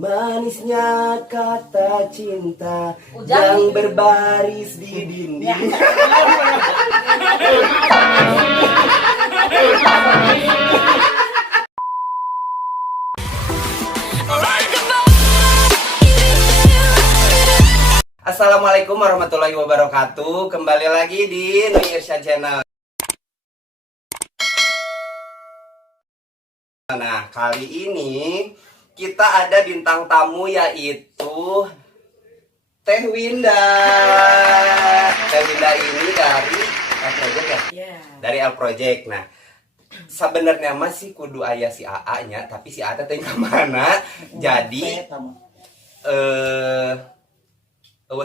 Manisnya kata cinta yang berbaris di dinding. Assalamualaikum warahmatullahi wabarakatuh. Kembali lagi di New Irsya Channel. Nah, kali ini kita ada bintang tamu yaitu Teh Winda. Teh Winda ini dari L Project ya? Yeah. Dari L Project. Nah, sebenarnya masih kudu aya si AA-nya, tapi si AA teh kemana? Jadi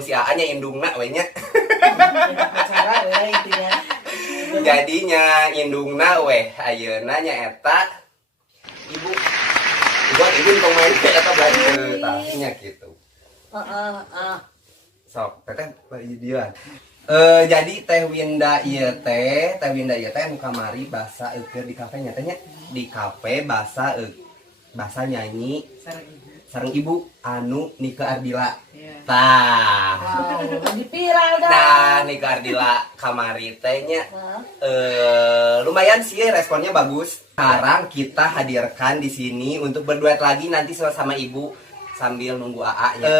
si AA-nya indungna we nya. Jadinya indungna we ayeuna nya eta ibu pemain eta belanja tasinya gitu. Sok teteh dia. Jadi Teh Winda ieu teh anu kamari basa eukeur di kafe nya teh nya. Di kafe basa nyanyi sareng ibu anu Nika Ardila. Tah. Di viral dah. Nah, Nika Ardila kamari teh nya lumayan sih responnya bagus. Sekarang kita hadirkan di sini untuk berduet lagi nanti sama ibu sambil nunggu AA-nya.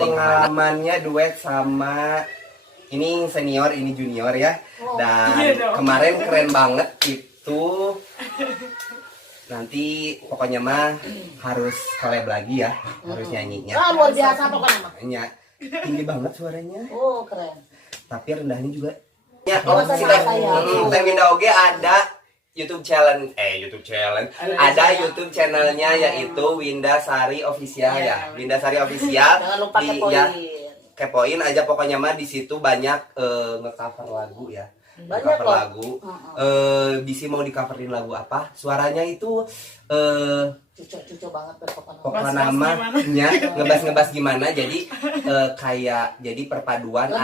Pengalamannya duet sama ini senior, ini junior ya. Dan kemarin keren banget itu. Nanti pokoknya mah harus collab lagi ya, harus nyanyinya. Luar biasa pokoknya mah. Tinggi banget suaranya. Oh, keren. Tapi rendahnya juga. Ya, Teh Winda oge ada YouTube challenge. Ada YouTube channelnya yaitu Winda Sari Official ya. Winda Sari Official. Jangan lupa kepoin. Ya, kepoin aja pokoknya mah di situ banyak nge-cover lagu ya. Banyak cover lagu. Bisa mau di-coverin lagu apa? Suaranya itu cucu banget pokoknya namanya ngebas gimana jadi kayak jadi perpaduan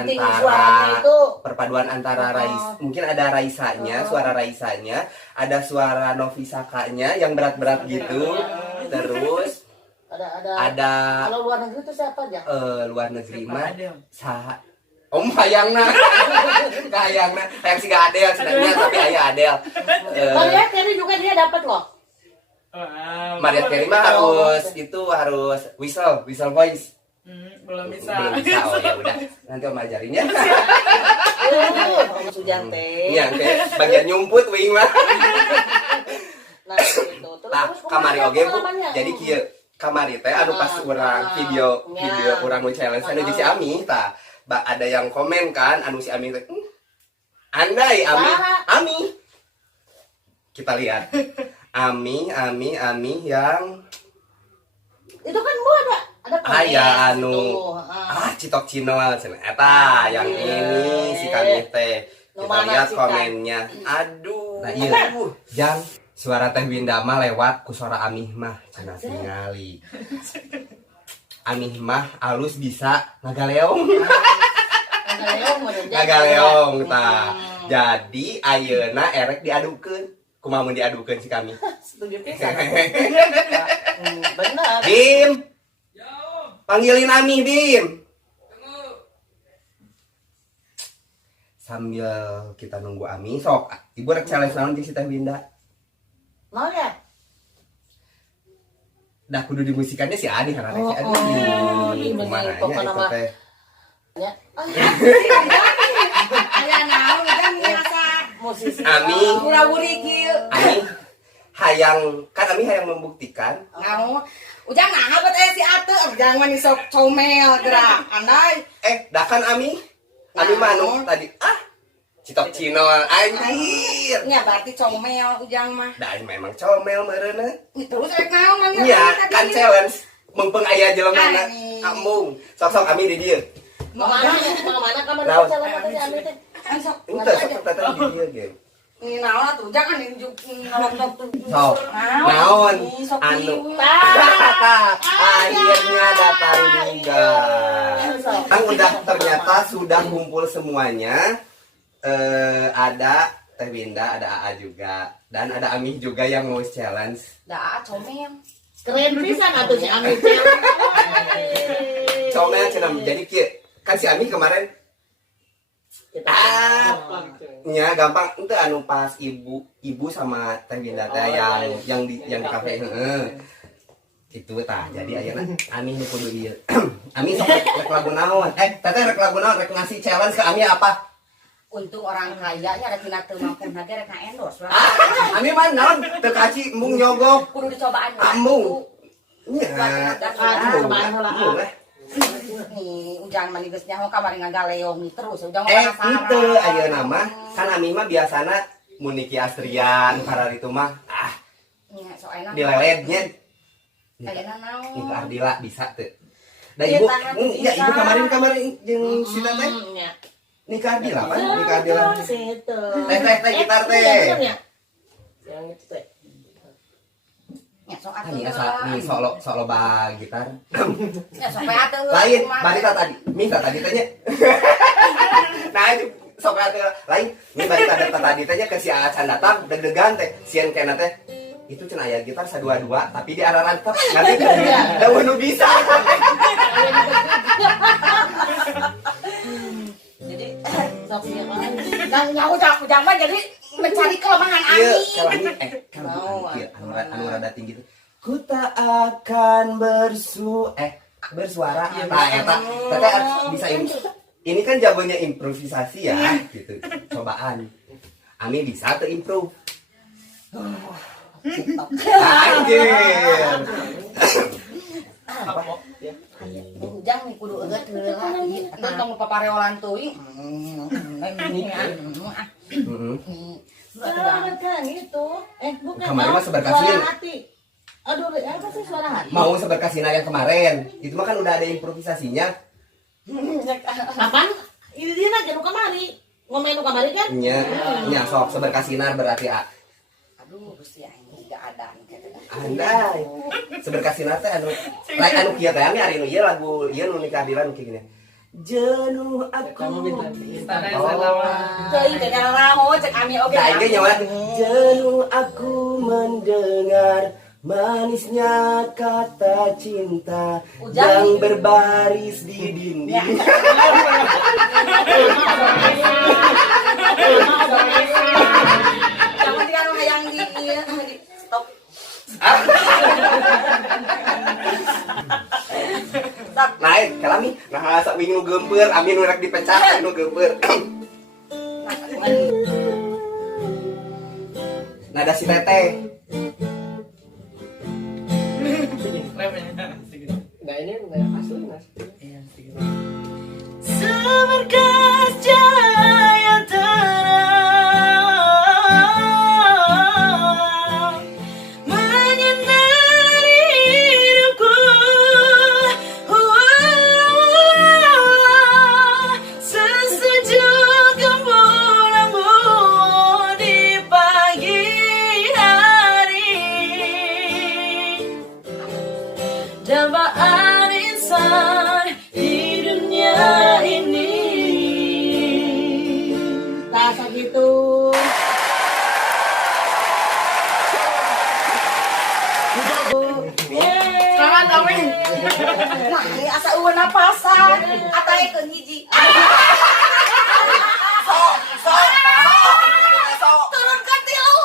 antara mungkin ada Raisanya, suara Raisanya, ada suara Novisakanya yang berat-berat gitu. Terus ada kalau luar negeri itu siapa aja? Luar negeri mah hayangna hayang sih gak Adele sebenarnya tapi aya Adele. Mariah Carey juga dia dapat loh. Mariah Carey mah harus whistle voice. Belum bisa. Oh ya udah, nanti Om ajarin ya. Om Sujang teh. Iya, teh bagian nyumput wing mah. Nah, gitu. Terus kamari oge Bu. Jadi kieu kamari teh anu pas urang video urang nu challenge anu di si Ami tah. Ada yang komen kan anu si Ami teh. Andai Ami. Kita lihat. Ami yang itu kan gua ada komen. Ya anu Citok Cinoal eta yang ini si kami teh. Kita lihat komennya. Aduh. Nah iya. Jang suara Teh Winda mah lewat ku suara Amih mah cenah tingali. Amih mah alus bisa ngagaleong. Ngagaleong tah. Jadi ayeuna erek diadukeun. Kumaha mun diadukeun si kami. Setuju pisan. Benar. Dim. Panggilin Amih, Dim. Sambil kita nunggu Amih, sok ibu rek challenge naon jeung si Teh Winda? Mau ya? Dah kudu dimusikannya si Adi karena si Adi. Kumaha nya teh. Ya. Aya naon kan biasa Musisi. Ami. pura-puri kieu. Ami hayang membuktikan. Naon? Ujang naha bet si Ate, ujang mah sok comel geura. Andai. Dah kan Ami mah anu tadi Citok Cinoal anjir. Nya berarti comel ujang mah. Dah memang comel meureunna. Terus rek naon nanya. Nya kan challenge mumpung aya jelemana. Ambung. Sok Ami di dieu. Mana kamar challenge teh Ami teh. Sok. Ente sok teteh di dieu ge. Ini naon atuh jangan nunjuk ngelok tuh. Sok. Naon anu. Akhirnya datang juga. Kan udah ternyata sudah kumpul semuanya. Ada Teh Winda, ada AA juga, dan ada Amih juga yang mau challenge. Da comel. Keren pisan atuh si Ami teh. Comel cenah jadi kieu. Kan si Ami kemarin nya gampang ente anu pas ibu sama Teh Binda teh yang di kafe itu tah jadi ayeuna Ami nu kudu ieu Ami sok rek lagu naon teteh rek lagu naon rek ngasih challenge ke Ami apa Untuk orang kaya nya rek dina teu mampu nage rek endorse lah. Ami mah naon teu kaci mung nyogok Kudu dicobaan ambung nya nih ujang mah geus nyaho kamari ngagaleong terus ujang itu ayeuna mah kan Ami mah biasana mun Niki Astrian karena itu mah nya sok enak dilelednya ayeuna naon Ibu Ardila bisa tuh. Da ibu, ya ibu kemarin jeung si Teteh. Nikah Ardila kan? Nikah Ardila. Teh gitar teh. Yang itu teh. nya sok Ini solo ba gitar. nya sok atuh. Lain, bari tadi. Minta tadi tanya. Nah, itu sok atuh lain. Ini bari tadi tanya ke si Acan datang deg-degan teh. Sieun kenna teh. Itu cenah aya gitar sadua-dua tapi di arah rantep nanti da nu bisa. Jadi sok nya kan. Nang nyaho ujang mah jadi mencari kelemahan Ami. Iya, kalau anu rada tinggi tuh. Ku tak akan bersuara. Nah, eta bisa ini kan jagonya improvisasi ya, gitu. Cobaan. Ami bisa tuh improve. Anjir. Apa? Ujang nih kudu eueuh heula ieu tong papareolan teuing. Selamat kan itu. Bukan. Kemarin mah seberkasin. Aduh, apa sih suara hati? Mau seberkasin yang kemarin. Itu mah kan udah ada improvisasinya. Kapan? Ini dia lagi nu kamari. Ngomongin nu kamari kan? Nya sok seberkasinar berarti Aduh, Gusti aing juga ada andai seberkasinar teh anu kieu teh ari nu ieu lagu ieu nu Nikah Ardila nu kieu gini. Jenuh aku. Teuing teh naraho cek Ami oge. Da ieu nyawa jenuh aku mendengar manisnya kata cinta yang berbaris di dinding. Jangan tinggal hayang di stop. Naik kalami nah sak wingi nu geumpeur Ami nu rek dipecah nu geumpeur. Nada si Teteh. Enggak ini enggak asli Mas. Seberkas cahaya terang menyinari hidupku, sesejuk gembiramu di pagi hari, dambaan insan di dunia ini. Rasa gitu. Selamat Amin. Nah, ini asa eueuh napasan, ataekeun hiji. Sok. Turun ka tilu.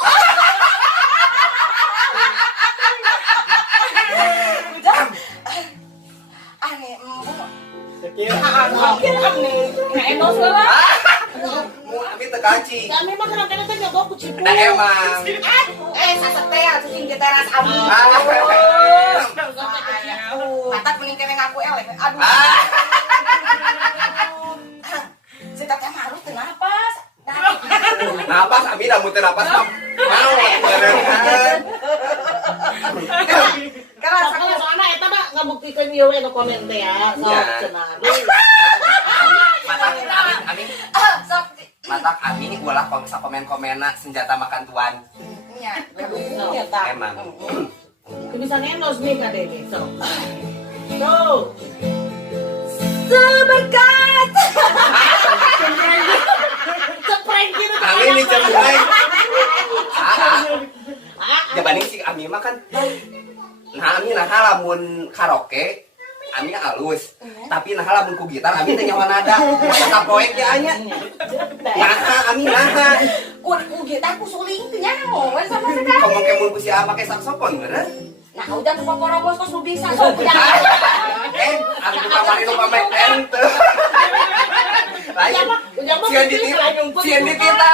Ujang. Ane enos lah. Ami teu kaci. Kami mah kadang-kadang teh nyogok ku cipu. Da emang. Sasetea cicing di teras Ami. Matak mending kene ngaku eleh. Aduh. Si teteh harus teu napas. Napas Ami da muter napas mah. Mau berenang. Karena Kalau soalnya eta mah ngabuktikeun ieu we nu komen teh ya. Sok cenah. Ami sok matak Ami ulah komen-komena senjata makan tuan. nya. Emang. Itu bisa ngenos nih kan deh. Sok. Tuh. Seberkat. Cepret gitu. Ami ini cempreng. Ya banding si Ami mah kan. Ami nah lamun karaoke Ami alus. Tapi nah lamun ku gitar Ami teh nyawa nada. Masa poek ya anya. Nah Ami nah. Ku gitar ku suling teh nyaho we sama sekali. Ngomong ke mun ku sia make saksofon bener. Nah, udah ku porobos kos lu bisa sok udah. Aku kamari nu pamek ente. Lain. Sian di kita.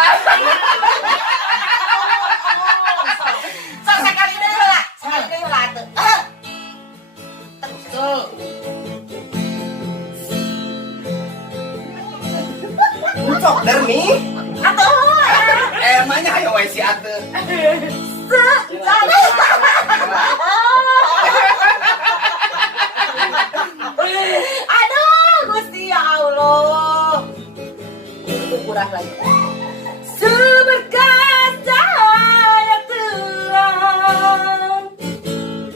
Sok sekali deui lah. Sekali deui lah teu. Tuh. Cok dermi. Atuh. Emangnya hayo we si ate. Aduh, Gusti ya Allah. Itu kurang lagi. Seberkas cahaya terang.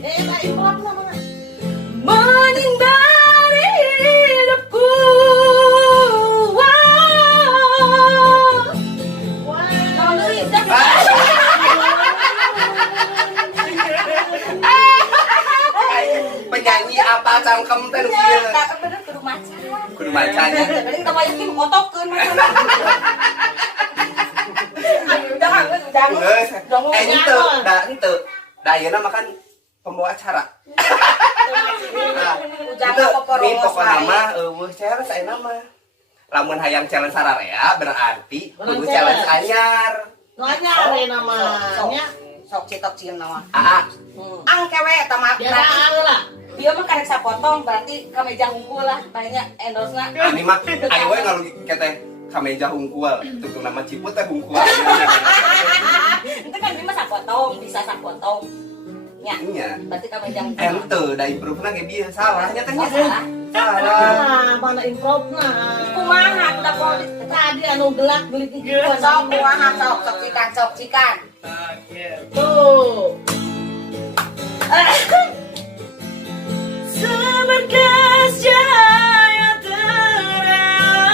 Baik banget lah, Mang. Menyinari hidupku. Penyanyi apa cangkem teh nu kieu? Bener kudu macan. Kudu macanya. Jadi kita yakin kotokeun macan. Jangan, jangan. Geus. Henteu, da henteu. Da ayeuna mah kan pembawa acara. Jangan Ini pokoknya mah eueuh challenge ayeuna mah. Lamun hayang challenge sararea berarti kudu challenge anyar. Nu anyar we namanya. Sok citok cieun naon. Aa, Ang kewe eta mah Biasa lah. dia mah karek sapotong berarti kameja hungkul lah banyak endorse-na. ani mah ayo we ngalu kete kameja hungkul. Tutung nama Ciput teh hungkul. Itu kan dia mah sapotong, bisa sapotong. Ya, Nya. berarti kameja hungkul. Henteu da improve-na ge bieu salahnya teh nya. Salah. Salah. Nah, mana improve nah. Kumaha udah polis. Tadi anu gelak beli gitu. Sok kumaha sok cikan. Tuh. Seberkas cahaya terang.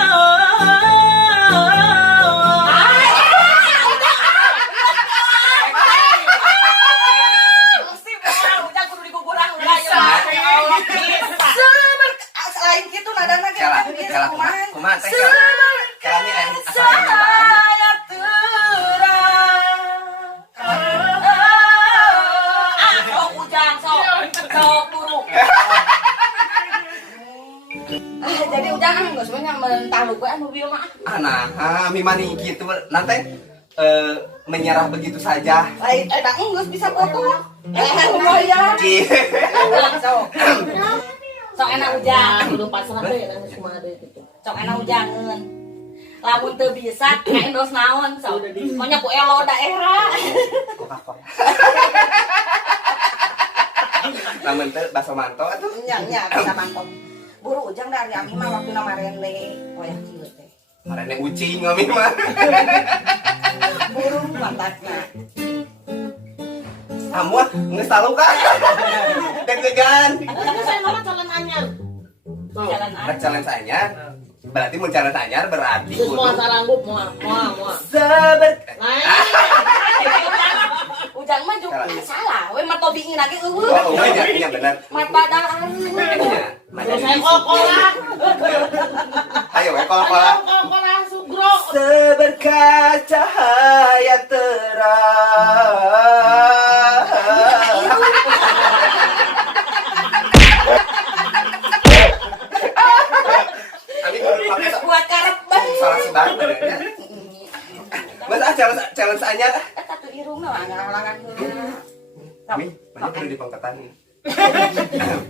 Udah kudu dikukurang udah selain gitu nadana Salah, kayak salah kumaha teh salah. Kalami aya asal nyobaan. cahaya terang. Sok ujang sok buruk. Jadi ujang kan geus mah mentah lu anu bieu mah. Nah, mi mani gitu nanti menyerah begitu saja. Lain eta geus bisa foto. Lumayan. Sok. Sok enak ujang. Belum pasrah deh nang semua ada gitu. Sok enak ujangeun. Lamun teu bisa endorse naon sok. Pokoknya ku elo daerah. Coca-Cola. Lamun teu baso manto atuh. Nya bisa mantap. Buru ujang dari ami mah waktu na marene koyak kieu teh. Marane ucing ngami mah. Buru mantapna. Amu geus talu kan. Deg-degan. Tapi saya nama calon anyar. Jalan Rek challenge anyar. Berarti mun challenge anyar berarti Terus mau kudu saranggup mau. sabar. Lain. Ujang mah juga salah. We mah tobingin lagi eueuh. Oh, iya benar. Mat padahal. Iya. Terus saya kol-kolan. Ayo we kol-kolan. Kol-kolan sugro. Seberkas cahaya terang. Ani kudu pake Buat karep bae. salah si bang benernya. Mas challenge anyar. Eta teu irungna mah ngalangan heula. Kami banyak kudu dipangketan.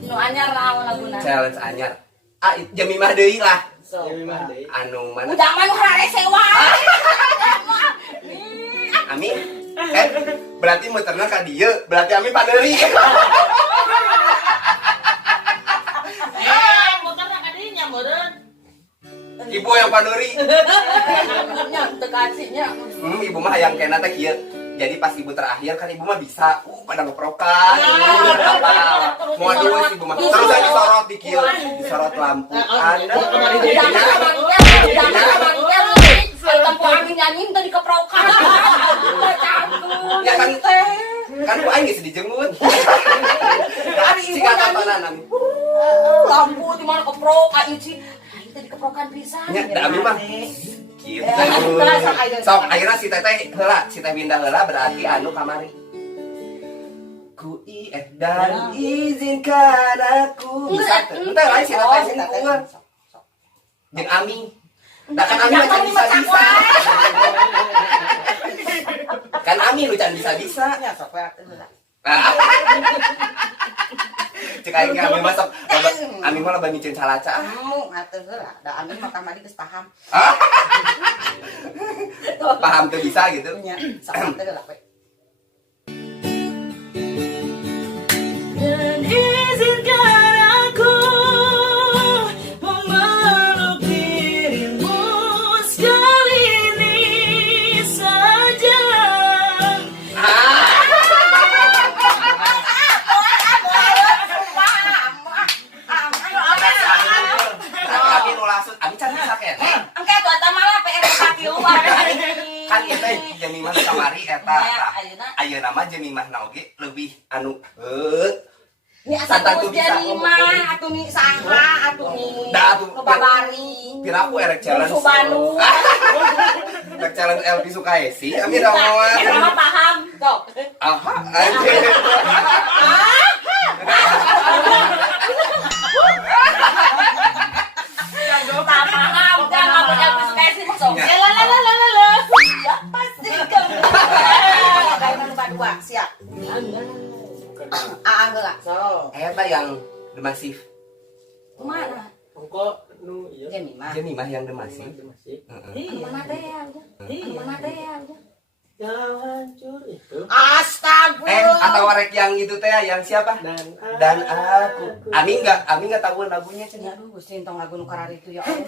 Nu anyar naon laguna. Challenge anyar. Ah, Jamimah deui lah. So. Anu mana? Ujang mah nu harese wae. Ami. Berarti muterna ka dieu, berarti Ami padeuri. Motor nak kadinya meureun. Ibu yang padeuri. Nya teu kasihnya. Ibu mah hayang kena teh kieu. Jadi pas ibu terakhir kan ibu mah bisa pada ngeprokan. Mau duit ibu mah. Terus saya disorot di kieu, disorot lampu. Anda. Lampu angin nyanyi tadi keprokan. Ya kan. Kan ku aing geus dijenggut. dikeprok ayo sih. Itu dikeprokan pisan. Nya da abi mah. Kieu sok ayeuna si teteh heula, si teh Winda heula berarti anu kamari. Dan izinkan aku. Bisa teh lain si teteh sing ngomong. Jeung Ami. Da kan Ami macam bisa-bisa. Kan Ami lu can bisa-bisa. Ya sok we atuh heula. Cek aing Ami masak. Ami mah loba micin calaca. Atuh heula. Da Ami mah kamari geus paham. Paham tuh bisa gitu. Nya sok atuh heula we. Dan izinkan aku memeluk dirimu sekali ini saja. Ami nu lasut, Ami can bisa keneh. Engke atuh eta mah PR kaki luar. Kan ieu teh Jemimah kamari eta. Ayeuna mah Jemimah na oge lebih anu Ini asal terus jadi mah, atuh nih saha, atuh nih Da atuh kebabari. piraku erek challenge. Subanu. Erek challenge Elvi Sukaesi, Ami rawan. Kenapa paham? Sok. Aha, anjir. Tak paham, jangan pakai aplikasi sok. Ya. Siap pasti kamu. Kayak nomor 2, siap. Enggak. Eta yang The Massive. Mana? Engko nu ieu Jemimah. Jemimah yang The Massive. masih. Iya. Mana teh ya? Mana teh ya? Yang hancur itu Astagfirullah. Atau rek yang itu teh yang siapa? Dan aku. Ami enggak tahu lagunya Ya cenah. aduh, Gusti entong lagu nu karari itu ya Allah.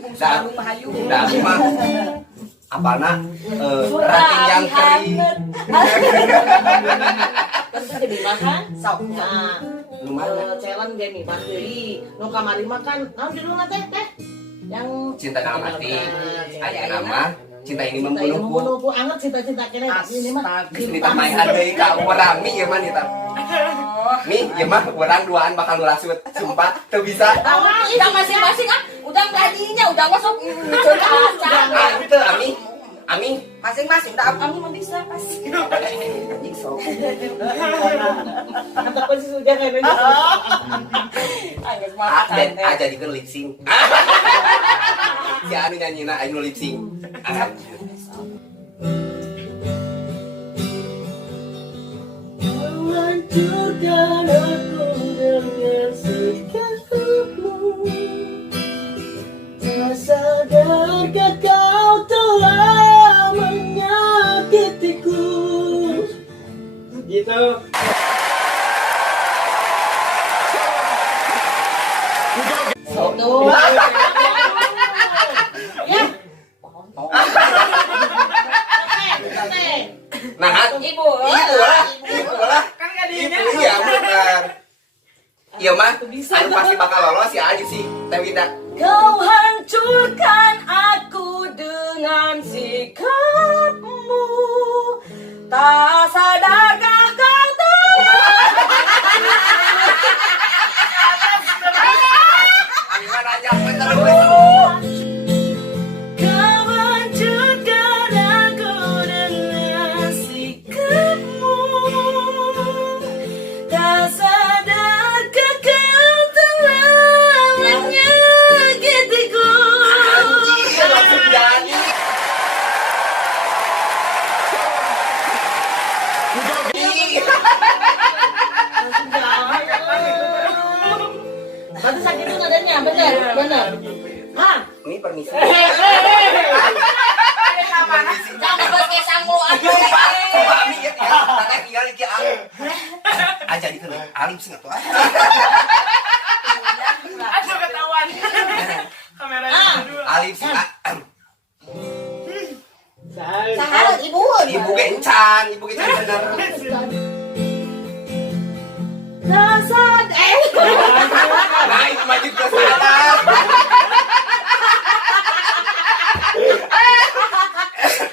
Dan Lagu Mahayu. dan mah apana ranting yang kering. Kan teh Jemimah kan? Sok. Nah, Lumayan. challenge Jemimah deui. Nu kamari mah kan naon judulna teh? Yang Cinta dalam hati. Cinta Aya Ayeuna. nama cinta ini Cinta yang membunuhku. membunuhku anget cinta-cinta kene ini mah. Ditambahin deui ka urang mi ieu mah nita. Mi ieu mah urang duaan bakal nulasut. Sumpah teu bisa. Udah masing-masing ah. Udah gajinya, udah masuk. Ah, itu Ami. Masing-masing udah kami mah bisa pasti. Anjing sok. Kata kunci sudah kan ini. Ayo Dan aja di lip sync. Si anu nyanyina anu lip sync. hancurkan aku dengan sikapmu. Tak sadarkah kau telah menyakitiku? Gitu. Tuh. Ya. Nah, Ibu lah. kan gak Ibu iya benar. Iya mah, anu pasti bakal lolos ya aja sih, Teh Winda. Kau hancurkan aku dengan sikapmu. Tak sadarkah kau Ami mah nanya terus. Kau hancurkan aku dengan sikapmu. Tak sadarkah kau telah menyakitiku. Anjing, langsung jadi. Berarti sakit itu nadanya, benar, benar. Hah? Ini permisi. Permisi. Jangan pakai sangu aku. Coba Ami ya, tanya tinggal iki aja di kene. Alim sih atuh. Aduh ketahuan. Kameranya berdua. Alim sih. Sahabat ibu. Ibu gencan bener. Dasar Nah, itu mah juga sadar.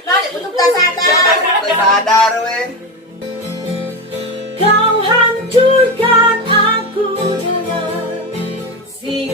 Nah, untuk tak sadar. Sadar we. Kau hancurkan aku dengan sikapmu.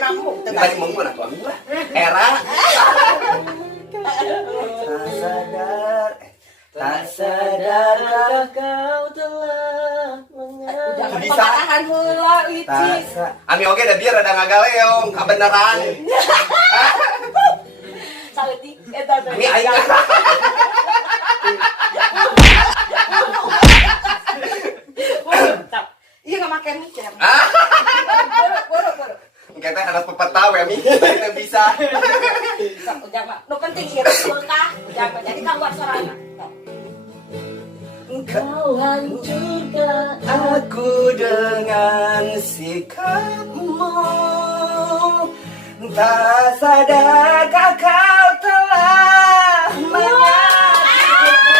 namu. Tadi mungkin aku era tak sadarkah kau telah mengerti. Jangan bisa. pengatahan heula licis. Ami oge da biar ada ngagaleong kabeneran. Saleutik eta teh. Ini aing Iya nggak makan mikir. ah Boro. kita anak pepatah we mi kita bisa. Jangan. Nu penting ieu berkah. Jangan jadi keluar sarana. Kau hancurkan Aku dengan sikapmu, tak sadarkah kau telah menyakitiku.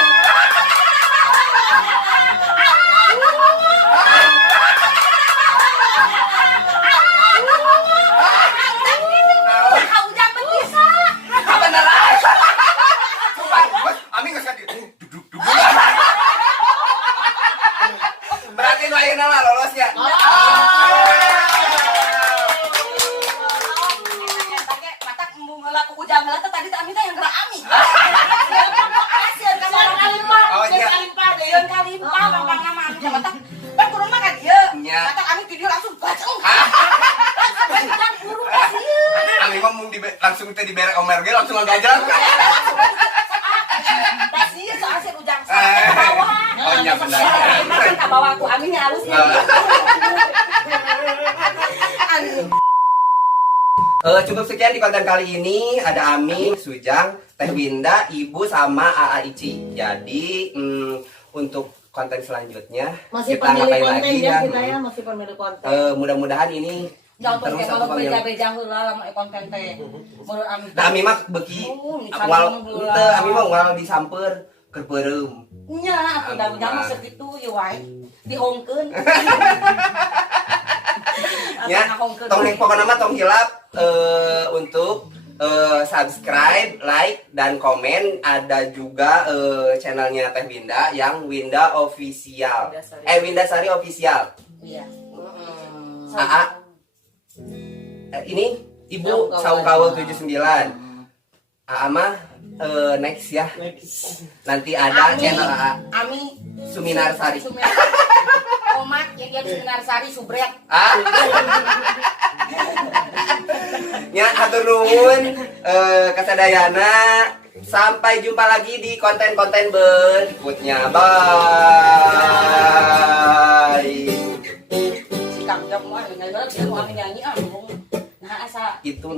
Kau jangan bisa. Apa beneran? Sumpah, bos, Ami nggak sakit. Duduk. Berarti nu ayeuna lah lolosnya. Matak embung heula ku ujang heula teh tadi teh ami teh yang gerak ami. Oh, iya. Sieun kalimpa bang nama ami teh matak. Pan kurang mah ka dieu. Nya. Matak ami video langsung baceng. Ah, Baceng burung ka sieun. Ami mah mun langsung teh dibere omer ge langsung ngajak. Tas sieun soal si ujang sa bawah. Oh iya benar. Kan ka bawah ku ami nya halus nya. Cukup sekian di konten kali ini. Ada Ami, Sujang, Teh Winda, Ibu, sama Aa Ici. Jadi untuk konten selanjutnya Masih kita pemilik ngapain konten lagi ya ya? kita ya, masih pemilik konten. Mudah-mudahan ini Jangan terus terus kayak apa kalau yang beja-beja heula lamun konten teh. Menurut ami. Nah, Ami mah beki misalnya awal heula. teu Ami mah unggal disamper keur peureum. Nya, udah mah segitu ya wae. Dihongkeun. Ya, tong pokoknya mah tong hilap untuk subscribe, like, dan komen. Ada juga channelnya Teh Winda yang Winda Official. Winda Sari Official. Iya. Aa, ini Ibu Saungkawul 79. Aa mah next ya. Nanti ada channel Aa Ami Suminar Sari. Omat yang dia Suminar Sari Subret. Ah. Ya, atur nuhun kasadayana. Sampai jumpa lagi di konten-konten berikutnya. Bye. Si Kang Jam mah nyanyi, dia mau nyanyi ah. Nah asa Itu.